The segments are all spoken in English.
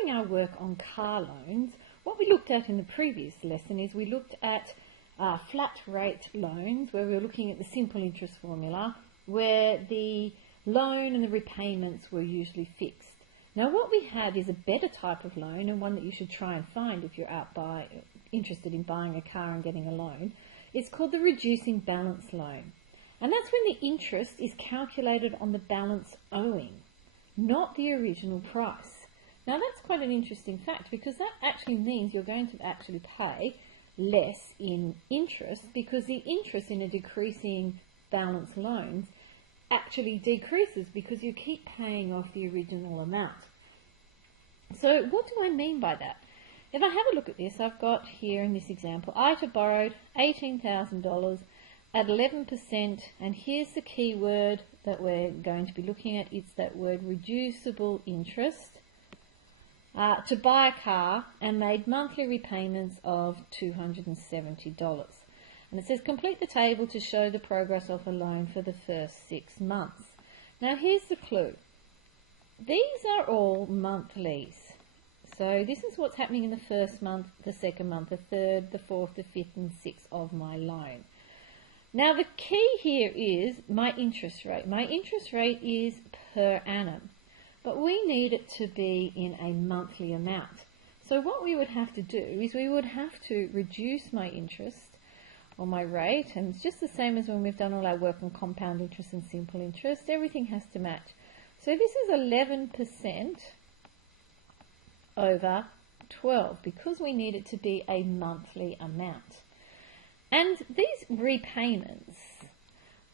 doing our work on car loans, what we looked at in the previous lesson is we looked at flat rate loans, where we were looking at the simple interest formula, where the loan and the repayments were usually fixed. Now what we have is a better type of loan, and one that you should try and find if you're interested in buying a car and getting a loan. It's called the reducing balance loan. And that's when the interest is calculated on the balance owing, not the original price. Now that's quite an interesting fact, because that actually means you're going to actually pay less in interest, because the interest in a decreasing balance loans actually decreases because you keep paying off the original amount. So what do I mean by that? If I have a look at this, I've got here in this example, ITA borrowed $18,000 at 11%, and here's the key word that we're going to be looking at. It's that word reducible interest, to buy a car, and made monthly repayments of $270. And it says complete the table to show the progress of a loan for the first 6 months. Now here's the clue. These are all monthlies. So this is what's happening in the first month, the second month, the third, the fourth, the fifth and sixth of my loan. Now the key here is my interest rate. My interest rate is per annum, but we need it to be in a monthly amount. So what we would have to do is we would have to reduce my interest or my rate, and it's just the same as when we've done all our work on compound interest and simple interest. Everything has to match. So this is 11% over 12, because we need it to be a monthly amount. And these repayments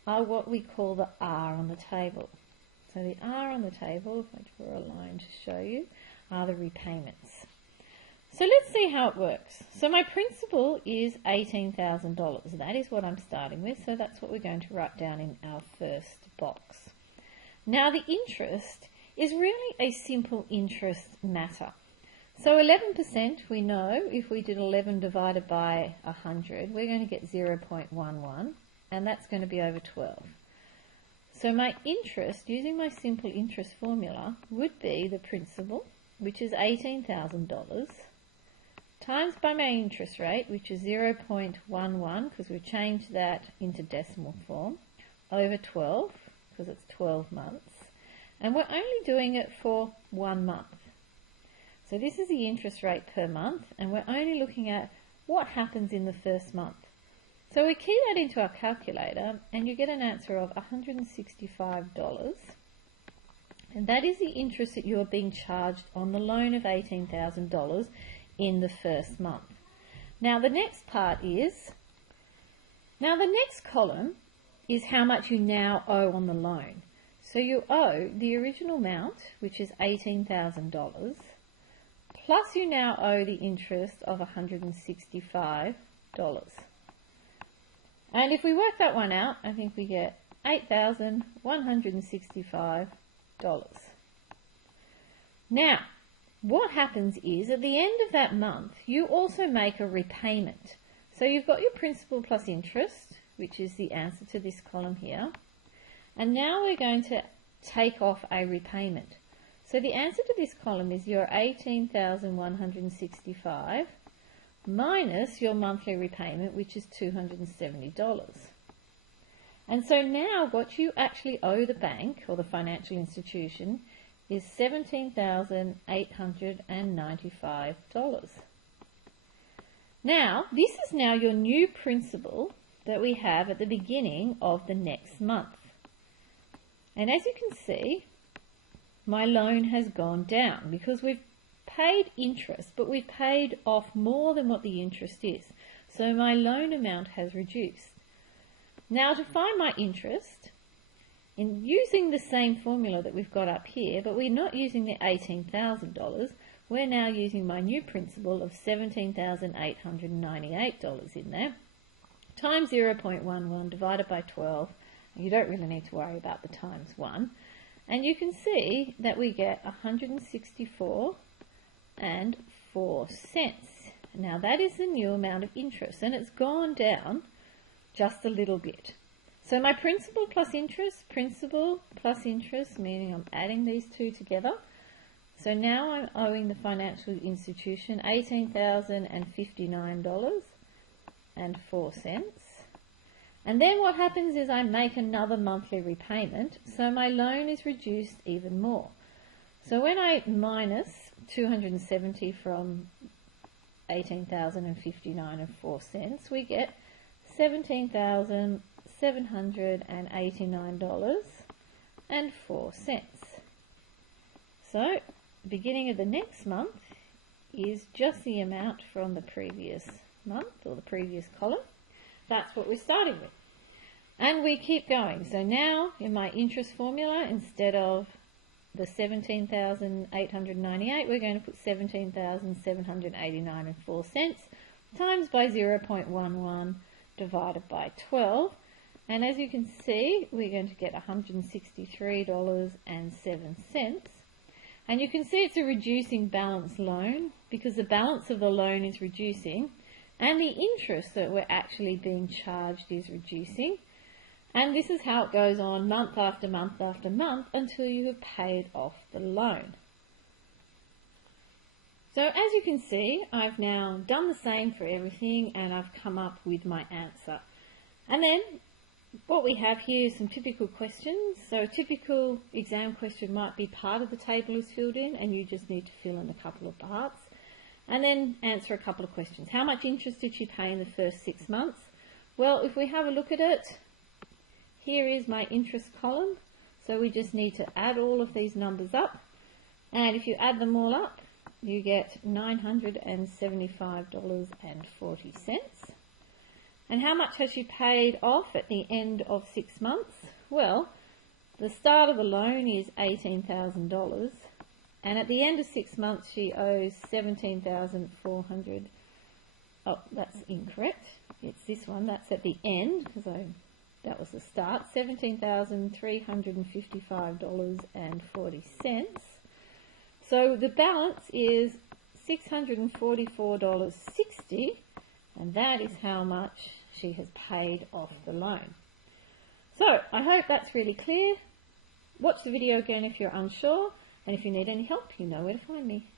are what we call the R on the table. So the R on the table, if I draw a line to show you, are the repayments. So let's see how it works. So my principal is $18,000. That is what I'm starting with, so that's what we're going to write down in our first box. Now the interest is really a simple interest matter. So 11%, we know if we did 11 divided by 100, we're going to get 0.11, and that's going to be over 12. So my interest, using my simple interest formula, would be the principal, which is $18,000, times by my interest rate, which is 0.11, because we've changed that into decimal form, over 12, because it's 12 months. And we're only doing it for 1 month. So this is the interest rate per month, and we're only looking at what happens in the first month. So we key that into our calculator, and you get an answer of $165. And that is the interest that you are being charged on the loan of $18,000 in the first month. Now the next part is, now the next column is how much you now owe on the loan. So you owe the original amount, which is $18,000, plus you now owe the interest of $165. And if we work that one out, I think we get $8,165. Now, what happens is at the end of that month, you also make a repayment. So you've got your principal plus interest, which is the answer to this column here. And now we're going to take off a repayment. So the answer to this column is your $18,165 minus your monthly repayment, which is $270. And so now what you actually owe the bank or the financial institution is $17,895. Now, this is now your new principal that we have at the beginning of the next month. And as you can see, my loan has gone down because we've paid interest, but we've paid off more than what the interest is. So my loan amount has reduced. Now to find my interest, in using the same formula that we've got up here, but we're not using the $18,000, we're now using my new principal of $17,898 in there, times 0.11 divided by 12. You don't really need to worry about the times 1. And you can see that we get 164.04 cents. Now that is the new amount of interest, and it's gone down just a little bit. So my principal plus interest, meaning I'm adding these two together, So now I'm owing the financial institution $18,059.04. And then what happens is I make another monthly repayment, so my loan is reduced even more. So when I minus 270 from 18,059.04, we get $17,789.04. So the beginning of the next month is just the amount from the previous month or the previous column. That's what we're starting with. And we keep going. So now in my interest formula, instead of the 17,898, we're going to put 17,789.04 times by 0.11 divided by 12. And as you can see, we're going to get $163.07. And you can see it's a reducing balance loan because the balance of the loan is reducing and the interest that we're actually being charged is reducing. And this is how it goes on month after month after month until you have paid off the loan. So as you can see, I've now done the same for everything and I've come up with my answer. And then what we have here is some typical questions. So a typical exam question might be part of the table is filled in and you just need to fill in a couple of parts. And then answer a couple of questions. How much interest did you pay in the first 6 months? Well, if we have a look at it, here is my interest column. So we just need to add all of these numbers up. And if you add them all up, you get $975.40. And how much has she paid off at the end of 6 months? Well, the start of the loan is $18,000. And at the end of 6 months, she owes $17,400. Oh, that's incorrect. It's this one. That's at the end because that was the start. $17,355.40. So the balance is $644.60, and that is how much she has paid off the loan. So I hope that's really clear. Watch the video again if you're unsure. And if you need any help, you know where to find me.